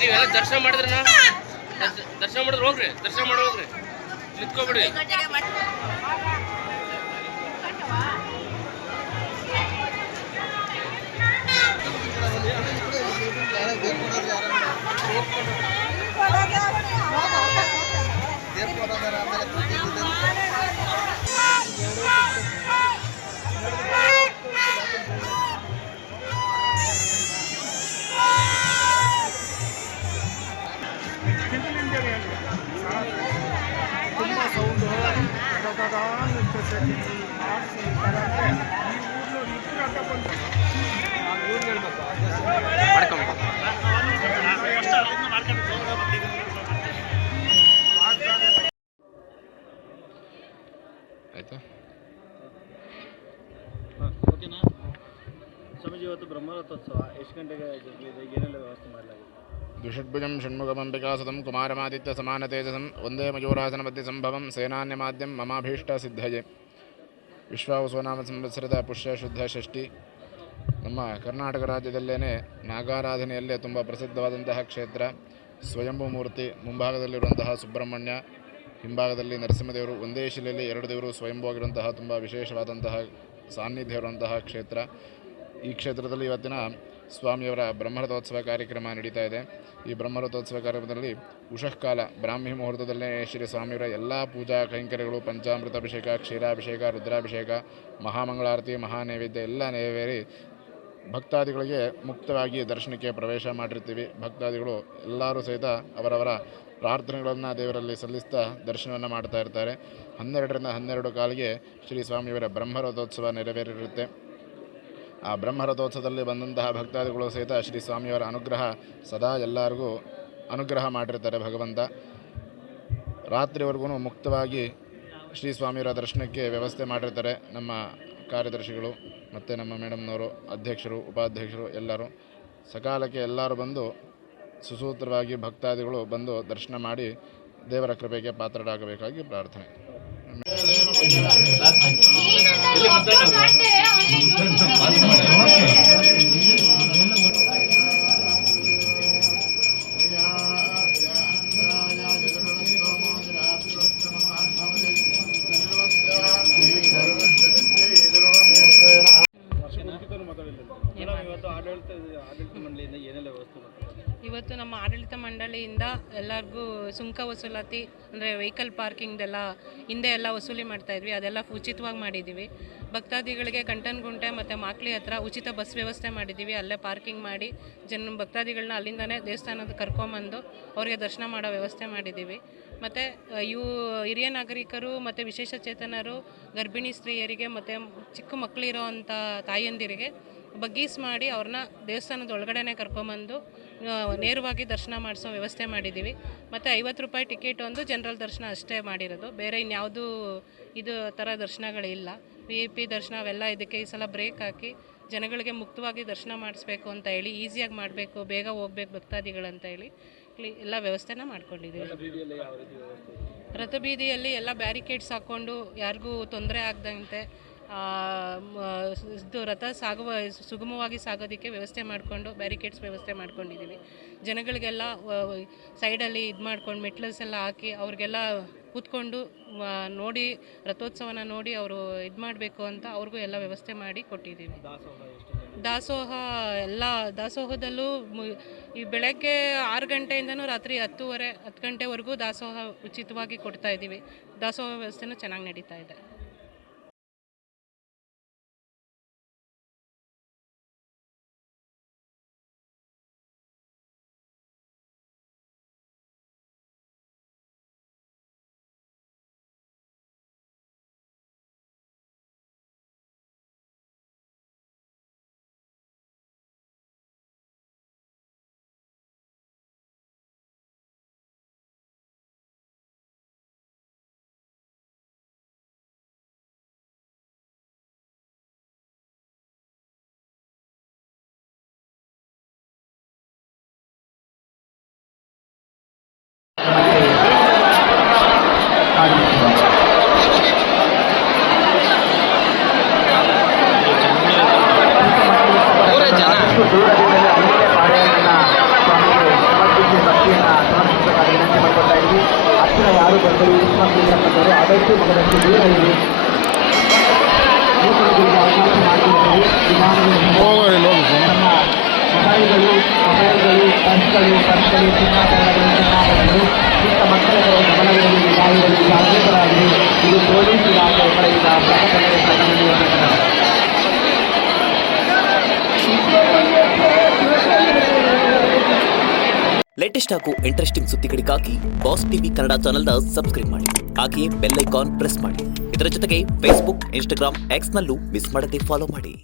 ನೀವೆಲ್ಲ ದರ್ಶನ ಮಾಡಿದ್ರೆ ದರ್ಶನ ಮಾಡಿದ್ರೆ ಹೋಗ್ರಿ, ದರ್ಶನ ಮಾಡಿ ಹೋಗ್ರಿ, ನಿಂತ್ಕೊಬಿಡಿ. ತುಂಬ ಸೌಂಡು ಆಯಿತಾ? ಓಕೆನಾ ಸ್ವಾಮೀಜಿ, ಇವತ್ತು ಬ್ರಹ್ಮರಥೋತ್ಸವ ಎಷ್ಟು ಗಂಟೆಗೆ ಜರುಗಲಿದೆ, ಏನೆಲ್ಲ ವ್ಯವಸ್ಥೆ ಮಾಡಲಾಗಿದೆ? द्विषड्भुजं षण्मुखमम्बिकासुतं कुमारमादित्यसमानतेजसं वन्दे मयूरासनमध्यसम्भवं सेनान्यमाद्यं ममाभीष्टसिद्धये. ವಿಶ್ವಾವಸುನಾಮ ಸಂವತ್ಸರದ ಪುಷ್ಯ ಶುದ್ಧ ಷಷ್ಠಿ. ನಮ್ಮ ಕರ್ನಾಟಕ ರಾಜ್ಯದಲ್ಲೇ ನಾಗಾರಾಧನೆಯಲ್ಲೇ ತುಂಬ ಪ್ರಸಿದ್ಧವಾದಂತಹ ಕ್ಷೇತ್ರ ಸ್ವಯಂಭೂ ಮೂರ್ತಿ. ಮುಂಭಾಗದಲ್ಲಿರುವಂತಹ ಸುಬ್ರಹ್ಮಣ್ಯ, ಹಿಂಭಾಗದಲ್ಲಿ ನರಸಿಂಹದೇವರು, ಒಂದೇ ಶಿಲೆಯಲ್ಲಿ ಎರಡು ದೇವರು ಸ್ವಯಂಭೂ ಆಗಿರುವಂತಹ ತುಂಬ ವಿಶೇಷವಾದಂತಹ ಸಾನ್ನಿಧ್ಯ ಇರುವಂತಹ ಕ್ಷೇತ್ರ. ಈ ಕ್ಷೇತ್ರದಲ್ಲಿ ಇವತ್ತಿನ ಸ್ವಾಮಿಯವರ ಬ್ರಹ್ಮರಥೋತ್ಸವ ಕಾರ್ಯಕ್ರಮ ನಡೀತಾ ಇದೆ. ಈ ಬ್ರಹ್ಮರಥೋತ್ಸವ ಕಾರ್ಯಕ್ರಮದಲ್ಲಿ ಉಷಃಕಾಲ ಬ್ರಾಹ್ಮಿ ಮುಹೂರ್ತದಲ್ಲೇ ಶ್ರೀ ಸ್ವಾಮಿಯವರ ಎಲ್ಲ ಪೂಜಾ ಕೈಂಕರ್ಯಗಳು, ಪಂಚಾಮೃತಾಭಿಷೇಕ, ಕ್ಷೀರಾಭಿಷೇಕ, ರುದ್ರಾಭಿಷೇಕ, ಮಹಾಮಂಗಳಾರತಿ, ಮಹಾನೈವೇದ್ಯ ಎಲ್ಲ ನೆರವೇರಿ ಭಕ್ತಾದಿಗಳಿಗೆ ಮುಕ್ತವಾಗಿ ದರ್ಶನಕ್ಕೆ ಪ್ರವೇಶ ಮಾಡಿರ್ತೀವಿ. ಭಕ್ತಾದಿಗಳು ಎಲ್ಲರೂ ಸಹಿತ ಅವರವರ ಪ್ರಾರ್ಥನೆಗಳನ್ನು ದೇವರಲ್ಲಿ ಸಲ್ಲಿಸ್ತಾ ದರ್ಶನವನ್ನು ಮಾಡ್ತಾ ಇರ್ತಾರೆ. 12ರಿಂದ 12:15 ಶ್ರೀ ಸ್ವಾಮಿಯವರ ಬ್ರಹ್ಮರಥೋತ್ಸವ ನೆರವೇರಿರುತ್ತೆ. ಆ ಬ್ರಹ್ಮರಥೋತ್ಸವದಲ್ಲಿ ಬಂದಂತಹ ಭಕ್ತಾದಿಗಳು ಸಹಿತ ಶ್ರೀ ಸ್ವಾಮಿಯವರ ಅನುಗ್ರಹ ಸದಾ ಎಲ್ಲರಿಗೂ ಅನುಗ್ರಹ ಮಾಡಿರ್ತಾರೆ ಭಗವಂತ. ರಾತ್ರಿವರೆಗೂ ಮುಕ್ತವಾಗಿ ಶ್ರೀ ಸ್ವಾಮಿಯವರ ದರ್ಶನಕ್ಕೆ ವ್ಯವಸ್ಥೆ ಮಾಡಿರ್ತಾರೆ ನಮ್ಮ ಕಾರ್ಯದರ್ಶಿಗಳು ಮತ್ತು ನಮ್ಮ ಮೇಡಮ್ನವರು, ಅಧ್ಯಕ್ಷರು, ಉಪಾಧ್ಯಕ್ಷರು ಎಲ್ಲರೂ. ಸಕಾಲಕ್ಕೆ ಎಲ್ಲರೂ ಬಂದು ಸುಸೂತ್ರವಾಗಿ ಭಕ್ತಾದಿಗಳು ಬಂದು ದರ್ಶನ ಮಾಡಿ ದೇವರ ಕೃಪೆಗೆ ಪಾತ್ರರಾಗಬೇಕಾಗಿ ಪ್ರಾರ್ಥನೆ. ಇವತ್ತು ನಮ್ಮ ಆಡಳಿತ ಮಂಡಳಿಯಿಂದ ಎಲ್ಲರಿಗೂ ಸುಂಕ ವಸೂಲಾತಿ ಅಂದರೆ ವೆಹಿಕಲ್ ಪಾರ್ಕಿಂಗ್ದೆಲ್ಲ ಹಿಂದೆ ಎಲ್ಲ ವಸೂಲಿ ಮಾಡ್ತಾಯಿದ್ವಿ, ಅದೆಲ್ಲ ಉಚಿತವಾಗಿ ಮಾಡಿದ್ದೀವಿ. ಭಕ್ತಾದಿಗಳಿಗೆ ಕಂಟನಗುಂಟೆ ಮತ್ತು ಮಾಕ್ಲಿ ಹತ್ರ ಉಚಿತ ಬಸ್ ವ್ಯವಸ್ಥೆ ಮಾಡಿದ್ದೀವಿ. ಅಲ್ಲೇ ಪಾರ್ಕಿಂಗ್ ಮಾಡಿ ಭಕ್ತಾದಿಗಳನ್ನ ಅಲ್ಲಿಂದನೇ ದೇವಸ್ಥಾನದ ಕರ್ಕೊಂಬಂದು ಅವರಿಗೆ ದರ್ಶನ ಮಾಡೋ ವ್ಯವಸ್ಥೆ ಮಾಡಿದ್ದೀವಿ. ಮತ್ತು ಹಿರಿಯ ನಾಗರಿಕರು ಮತ್ತು ವಿಶೇಷ ಚೇತನರು, ಗರ್ಭಿಣಿ ಸ್ತ್ರೀಯರಿಗೆ ಮತ್ತು ಚಿಕ್ಕ ಮಕ್ಕಳಿರೋ ಅಂಥ ತಾಯಂದಿರಿಗೆ ಬಗ್ಗೀಸ್ ಮಾಡಿ ಅವ್ರನ್ನ ದೇವಸ್ಥಾನದ ಒಳಗಡೆನೇ ಕರ್ಕೊಂಬಂದು ನೇರವಾಗಿ ದರ್ಶನ ಮಾಡಿಸೋ ವ್ಯವಸ್ಥೆ ಮಾಡಿದ್ದೀವಿ. ಮತ್ತು 50 ರೂಪಾಯಿ ಟಿಕೆಟ್ ಒಂದು ಜನರಲ್ ದರ್ಶನ ಅಷ್ಟೇ ಮಾಡಿರೋದು, ಬೇರೆ ಇನ್ಯಾವುದೂ ಇದು ಥರ ದರ್ಶನಗಳಿಲ್ಲ. VIP ದರ್ಶನ ಅವೆಲ್ಲ ಇದಕ್ಕೆ ಈ ಸಲ ಬ್ರೇಕ್ ಹಾಕಿ ಜನಗಳಿಗೆ ಮುಕ್ತವಾಗಿ ದರ್ಶನ ಮಾಡಿಸ್ಬೇಕು ಅಂತ ಹೇಳಿ, ಈಸಿಯಾಗಿ ಮಾಡಬೇಕು, ಬೇಗ ಹೋಗ್ಬೇಕು ಭಕ್ತಾದಿಗಳಂತ ಹೇಳಿ ಎಲ್ಲ ವ್ಯವಸ್ಥೆನ ಮಾಡ್ಕೊಂಡಿದ್ದೀವಿ. ರಥಬೀದಿಯಲ್ಲಿ ಎಲ್ಲ ಬ್ಯಾರಿಕೇಡ್ಸ್ ಹಾಕ್ಕೊಂಡು ಯಾರಿಗೂ ತೊಂದರೆ ಆಗದಂತೆ ಇದು ರಥ ಸುಗಮವಾಗಿ ಸಾಗೋದಕ್ಕೆ ವ್ಯವಸ್ಥೆ ಮಾಡಿಕೊಂಡು ಬ್ಯಾರಿಕೇಡ್ಸ್ ವ್ಯವಸ್ಥೆ ಮಾಡ್ಕೊಂಡಿದ್ದೀವಿ. ಜನಗಳಿಗೆಲ್ಲ ಸೈಡಲ್ಲಿ ಇದು ಮಾಡ್ಕೊಂಡು ಮೆಟ್ಲಸ್ ಎಲ್ಲ ಹಾಕಿ ಅವ್ರಿಗೆಲ್ಲ ಕೂತ್ಕೊಂಡು ನೋಡಿ ರಥೋತ್ಸವನ ನೋಡಿ ಅವರು ಇದು ಮಾಡಬೇಕು ಅಂತ ಅವ್ರಿಗೂ ಎಲ್ಲ ವ್ಯವಸ್ಥೆ ಮಾಡಿ ಕೊಟ್ಟಿದ್ದೀವಿ. ದಾಸೋಹ ಎಲ್ಲ ದಾಸೋಹದಲ್ಲೂ ಈ ಬೆಳಗ್ಗೆ 6 ಗಂಟೆಯಿಂದನೂ ರಾತ್ರಿ 10 ಗಂಟೆವರೆಗೂ ದಾಸೋಹ ಉಚಿತವಾಗಿ ಕೊಡ್ತಾ ಇದ್ದೀವಿ. ದಾಸೋಹ ವ್ಯವಸ್ಥೆನೂ ಚೆನ್ನಾಗಿ ನಡೀತಾ ಇದೆ. ಜನ ಆದಷ್ಟು ಮಗದಷ್ಟು ದೂರ ಇರಿ. ನಮ್ಮ ಮೊಬೈಲ್ಗಳು ಪರ್ಸ್ಗಳು ಚಿನ್ನಾಭರಣಗಳು ಚಿಕ್ಕ ಮಕ್ಕಳನ್ನು ಗಮನದಲ್ಲಿ ನಿಗಾಯಿರಲು ಜಾಗೃತರಾಗಿ. ಇದು ಪೊಲೀಸ್ ಇಲಾಖೆ ಕಡೆಯಿಂದ ಪ್ರಕಟಣೆ. ಲೇಟೆಸ್ಟ್ ಹಾಗೂ ಇಂಟ್ರೆಸ್ಟಿಂಗ್ ಸುದ್ದಿಗಳಿಗಾಗಿ ಬಾಸ್ ಟಿವಿ ಕನ್ನಡ ಚಾನೆಲ್ನ ಸಬ್ಸ್ಕ್ರೈಬ್ ಮಾಡಿ. ಹಾಗೆಯೇ ಬೆಲ್ ಐಕಾನ್ ಪ್ರೆಸ್ ಮಾಡಿ. ಇದರ ಜೊತೆಗೆ ಫೇಸ್ಬುಕ್, ಇನ್ಸ್ಟಾಗ್ರಾಮ್, ಎಕ್ಸ್ನಲ್ಲೂ ಮಿಸ್ ಮಾಡದೆ ಫಾಲೋ ಮಾಡಿ.